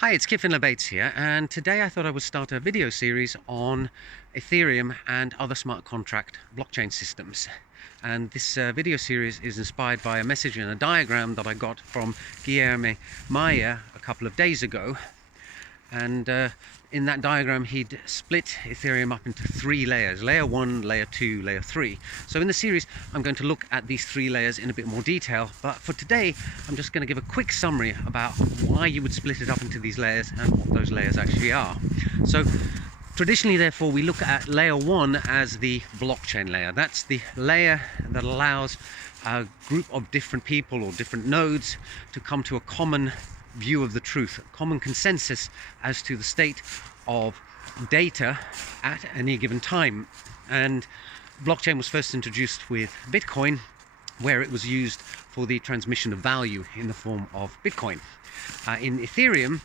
Hi, it's Kiffin Labates here, and today I thought I would start a video series on Ethereum and other smart contract blockchain systems. And this video series is inspired by a message and a diagram that I got from Guilherme Maia a couple of days ago. And in that diagram he'd split Ethereum up into three layers: layer 1, layer 2, layer 3. So in the series I'm going to look at these three layers in a bit more detail, but for today I'm just going to give a quick summary about why you would split it up into these layers and what those layers actually are. So traditionally, therefore, we look at layer 1 as the blockchain layer. That's the layer that allows a group of different people or different nodes to come to a common view of the truth, a common consensus as to the state of data at any given time. And blockchain was first introduced with Bitcoin, where it was used for the transmission of value in the form of Bitcoin. In Ethereum,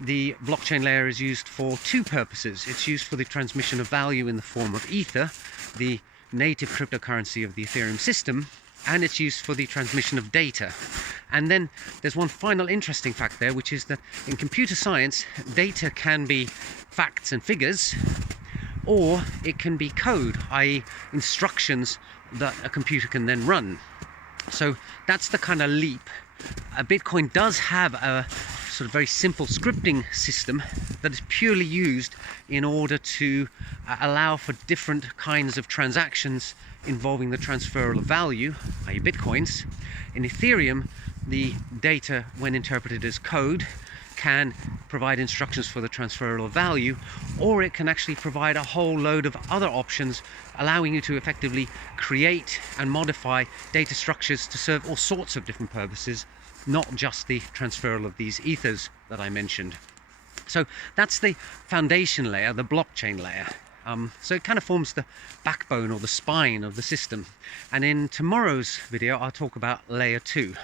the blockchain layer is used for two purposes. It's used for the transmission of value in the form of Ether, the native cryptocurrency of the Ethereum system, and it's used for the transmission of data. And then there's one final interesting fact there, which is that in computer science, data can be facts and figures, or it can be code, i.e. instructions that a computer can then run. So that's the kind of leap. Bitcoin does have a sort of very simple scripting system that is purely used in order to allow for different kinds of transactions involving the transfer of value, i.e. bitcoins. In Ethereum, the data, when interpreted as code, can provide instructions for the transfer of value, or it can actually provide a whole load of other options, allowing you to effectively create and modify data structures to serve all sorts of different purposes, not just the transfer of these ethers that I mentioned. So that's the foundation layer, the blockchain layer. So it kind of forms the backbone or the spine of the system. And in tomorrow's video, I'll talk about layer 2,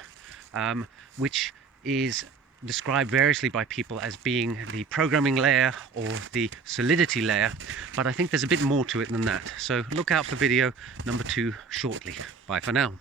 which is described variously by people as being the programming layer or the solidity layer, but I think there's a bit more to it than that. So look out for video number 2 shortly. Bye for now.